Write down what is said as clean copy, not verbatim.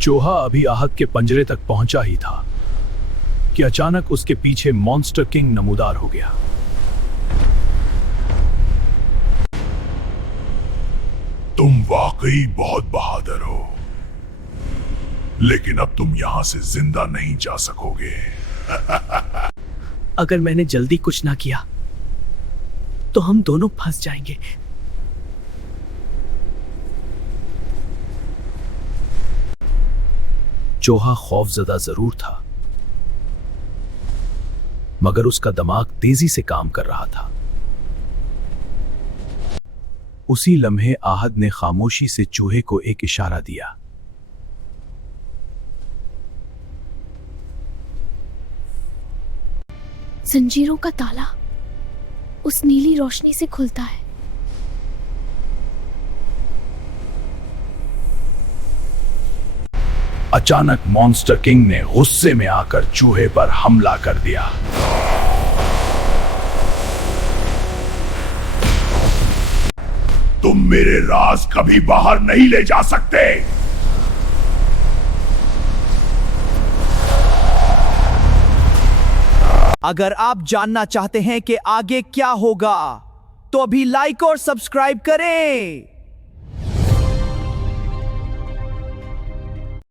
चूहा अभी आहत के पंजरे तक पहुंचा ही था कि अचानक उसके पीछे मॉन्स्टर किंग नमूदार हो गया। तुम वाकई बहुत बहादुर हो, लेकिन अब तुम यहां से जिंदा नहीं जा सकोगे। अगर मैंने जल्दी कुछ ना किया तो हम दोनों फंस जाएंगे। चूहा खौफजदा जरूर था, मगर उसका दिमाग तेजी से काम कर रहा था। उसी लम्हे आहद ने खामोशी से चूहे को एक इशारा दिया। जंजीरों का ताला उस नीली रोशनी से खुलता है। अचानक मॉन्स्टर किंग ने गुस्से में आकर चूहे पर हमला कर दिया। तुम मेरे राज कभी बाहर नहीं ले जा सकते। अगर आप जानना चाहते हैं कि आगे क्या होगा तो अभी लाइक और सब्सक्राइब करें।